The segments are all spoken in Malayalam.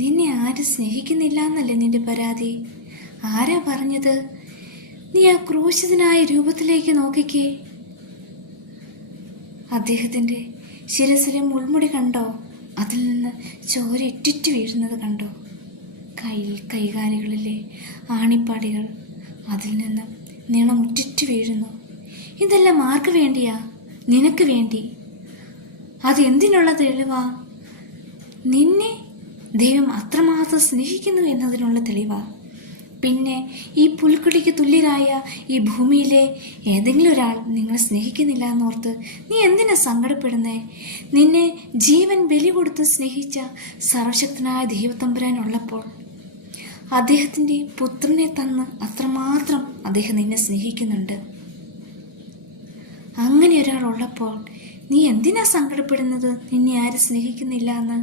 നിന്നെ ആരും സ്നേഹിക്കുന്നില്ല എന്നല്ലേ നിന്റെ പരാതി? ആരാ പറഞ്ഞത്? നീ ആ ക്രൂശിതനായ രൂപത്തിലേക്ക് നോക്കിക്കേ. അദ്ദേഹത്തിൻ്റെ ശിരസിലെ മുൾമുടി കണ്ടോ? അതിൽ നിന്ന് ചോര ഇറ്റിറ്റ് വീഴുന്നത് കണ്ടോ? കൈകാലുകളിലെ ആണിപ്പാടികൾ അതിൽ നിന്ന് നീളമുറ്റിറ്റ് വീഴുന്നു. ഇതെല്ലാം ആർക്ക് വേണ്ടിയാ? നിനക്ക് വേണ്ടി. അതെന്തിനുള്ള തെളിവാ? നിന്നെ ദൈവം അത്രമാത്രം സ്നേഹിക്കുന്നു എന്നതിനുള്ള തെളിവാ. പിന്നെ ഈ പുൽക്കുടിക്ക് തുല്യരായ ഈ ഭൂമിയിലെ ഏതെങ്കിലും ഒരാൾ നിങ്ങളെ സ്നേഹിക്കുന്നില്ല എന്നോർത്ത് നീ എന്തിനാ സങ്കടപ്പെടുന്നേ? നിന്നെ ജീവൻ ബലി കൊടുത്ത് സ്നേഹിച്ച സർവശക്തനായ ദൈവത്തമ്പുരാൻ ഉള്ളപ്പോൾ, അദ്ദേഹത്തിൻ്റെ പുത്രനെ തന്ന് അത്രമാത്രം അദ്ദേഹം നിന്നെ സ്നേഹിക്കുന്നുണ്ട്. അങ്ങനെ ഒരാൾ ഉള്ളപ്പോൾ നീ എന്തിനാ സങ്കടപ്പെടുന്നത്? നിന്നെ ആരും സ്നേഹിക്കുന്നില്ല എന്ന്.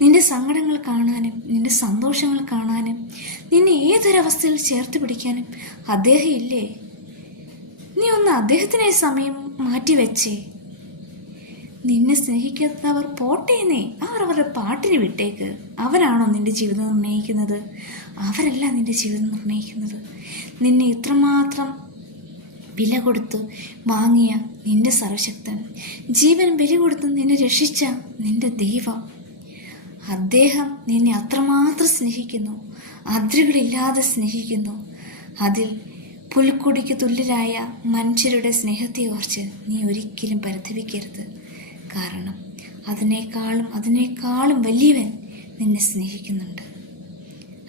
നിന്റെ സങ്കടങ്ങൾ കാണാനും നിന്റെ സന്തോഷങ്ങൾ കാണാനും നിന്നെ ഏതൊരവസ്ഥയിൽ ചേർത്ത് പിടിക്കാനും അദ്ദേഹം ഇല്ലേ? നീ ഒന്ന് അദ്ദേഹത്തിനെ സമയം മാറ്റിവെച്ചേ. നിന്നെ സ്നേഹിക്കാത്തവർ പോട്ടേന്നേ, അവർ അവരുടെ പാട്ടിന് വിട്ടേക്ക്. അവരാണോ നിന്റെ ജീവിതം നിർണ്ണയിക്കുന്നത്? അവരല്ല നിന്റെ ജീവിതം നിർണ്ണയിക്കുന്നത്. നിന്നെ ഇത്രമാത്രം വില കൊടുത്ത് വാങ്ങിയ നിന്റെ സർവശക്തൻ, ജീവൻ ബലി കൊടുത്ത് നിന്നെ രക്ഷിച്ച നിന്റെ ദൈവം, അദ്ദേഹം നിന്നെ അത്രമാത്രം സ്നേഹിക്കുന്നു, അതിരുകളില്ലാതെ സ്നേഹിക്കുന്നു. അതിൽ പുൽക്കൊടിക്ക് തുല്യരായ മനുഷ്യരുടെ സ്നേഹത്തെ ഓർച്ച് നീ ഒരിക്കലും പരിതപിക്കരുത്. കാരണം അതിനേക്കാളും വലിയവൻ നിന്നെ സ്നേഹിക്കുന്നുണ്ട്.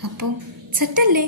അപ്പം സെറ്റല്ലേ?